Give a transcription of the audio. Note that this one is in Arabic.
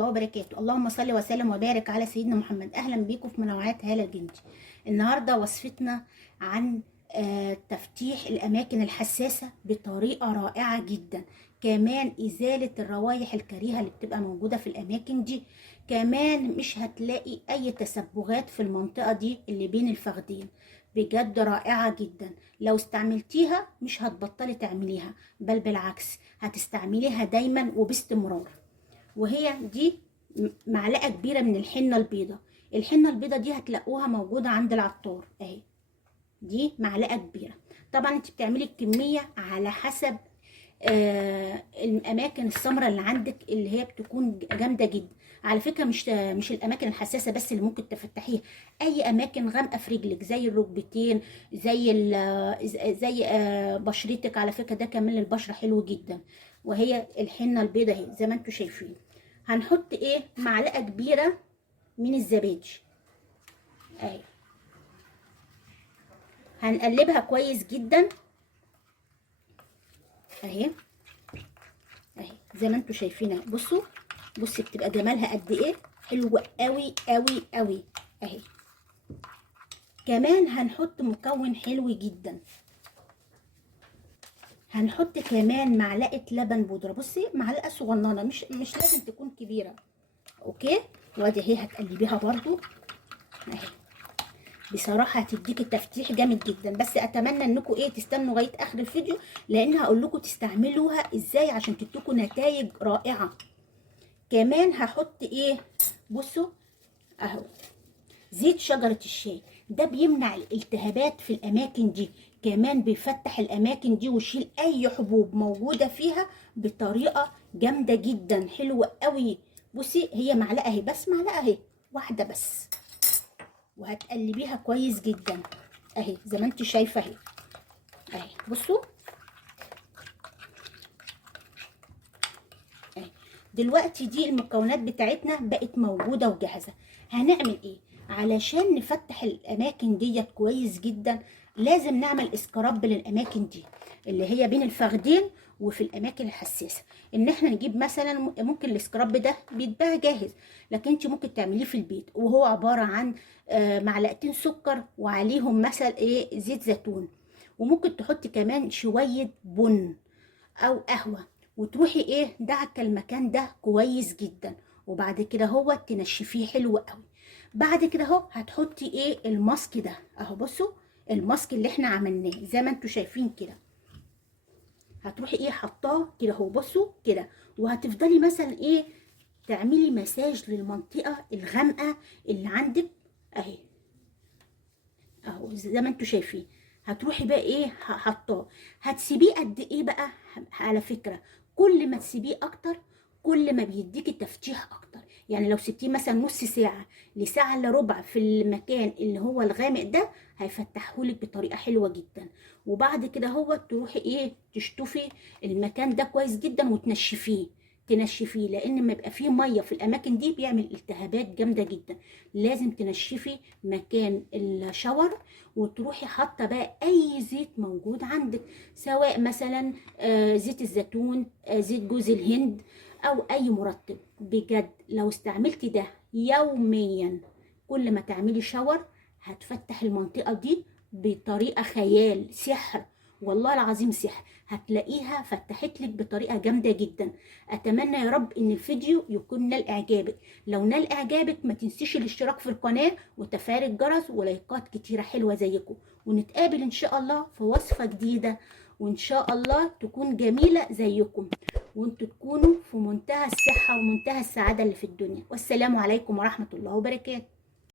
الله وبركاته. اللهم صل وسلم وبارك على سيدنا محمد. اهلا بيكم في منوعات هالة الجندي. النهارده وصفتنا عن تفتيح الاماكن الحساسه بطريقه رائعه جدا، كمان ازاله الروائح الكريهه اللي بتبقى موجوده في الاماكن دي. كمان مش هتلاقي اي تسبغات في المنطقه دي اللي بين الفخذين. بجد رائعه جدا، لو استعملتيها مش هتبطلي تعمليها، بل بالعكس هتستعمليها دايما وباستمرار. وهي دي معلقه كبيره من الحنه البيضه. الحنه البيضه دي هتلاقوها موجوده عند العطار اهي، دي معلقه كبيره. طبعا انت بتعملي الكميه على حسب الاماكن السمراء اللي عندك، اللي هي بتكون جامده جدا. على فكره مش الاماكن الحساسه بس اللي ممكن تفتحيها، اي اماكن غامقه في رجلك زي الركبتين، زي بشرتك. على فكره ده كمان للبشره حلو جدا. وهي الحنه البيضاء اهي زي ما انتم شايفين. هنحط ايه؟ معلقه كبيره من الزبادي اهي، هنقلبها كويس جدا اهي زي ما انتم شايفينها. بصوا بتبقى جمالها قد ايه، حلوه قوي قوي قوي اهي. كمان هنحط مكون حلو جدا، هنحط كمان معلقه لبن بودره. بصي معلقه صغننه، مش لازم تكون كبيره، اوكي. وادي اهي هتقلبيها برضو اهي. بصراحه هتديكي تفتيح جامد جدا، بس اتمنى انكم تستنوا لغايه اخر الفيديو، لان هقول لكم تستعملوها ازاي عشان تديكوا نتائج رائعه. كمان هحط بصوا اهو زيت شجره الشاي، ده بيمنع الالتهابات في الاماكن دي، كمان بيفتح الاماكن دي ويشيل اي حبوب موجوده فيها بطريقه جامده جدا، حلوه قوي. بصي هي معلقه اهي، بس معلقه اهي واحده بس، وهتقلبيها كويس جدا اهي زي ما انت شايفه اهي. بصوا اهي دلوقتي دي المكونات بتاعتنا بقت موجوده وجاهزه. هنعمل ايه علشان نفتح الاماكن ديت كويس جدا؟ لازم نعمل اسكراب للاماكن دي اللي هي بين الفخدين وفي الاماكن الحساسه. ان احنا نجيب مثلا، ممكن الاسكراب ده بيتباع جاهز، لكن انت ممكن تعمليه في البيت، وهو عباره عن معلقتين سكر وعليهم مثلا زيت زيتون، وممكن تحطي كمان شويه بن او قهوه، وتروحي دعكه المكان ده كويس جدا. وبعد كده هو تنشفيه حلو قوي. بعد كده اهو هتحطي الماسك ده اهو. بصوا الماسك اللي احنا عملناه زي ما انتم شايفين كده، هتروحي حطاه كده اهو. بصوا كده، وهتفضلي مثلا تعملي مساج للمنطقه الغامقه اللي عندك اهي اهو زي ما انتم شايفين. هتروحي بقى حطاه. هتسيبيه قد ايه بقى؟ على فكره كل ما تسيبيه اكتر كل ما بيديكي تفتيح اكتر. يعني لو سبتيه مثلا نص ساعه لساعه الا ربع في المكان اللي هو الغامق ده، هيفتحهولك بطريقه حلوه جدا. وبعد كده هو تروحي تشطفي المكان ده كويس جدا تنشفيه، لان ما يبقى فيه ميه في الاماكن دي بيعمل التهابات جامده جدا. لازم تنشفي مكان الشاور، وتروحي حاطه بقى اي زيت موجود عندك، سواء مثلا زيت الزيتون، زيت جوز الهند، او اي مرطب. بجد لو استعملتي ده يوميا كل ما تعملي شاور هتفتح المنطقه دي بطريقه خيال، سحر، والله العظيم سحر. هتلاقيها فتحت لك بطريقه جامده جدا. اتمنى يا رب ان الفيديو يكون نال اعجابك. لو نال اعجابك ما تنسيش الاشتراك في القناه وتفعيل الجرس ولايكات كتيره حلوه زيكم. ونتقابل ان شاء الله في وصفه جديده، وان شاء الله تكون جميله زيكم، وانتوا تكونوا في منتهى الصحه ومنتهى السعاده اللي في الدنيا. والسلام عليكم ورحمه الله وبركاته.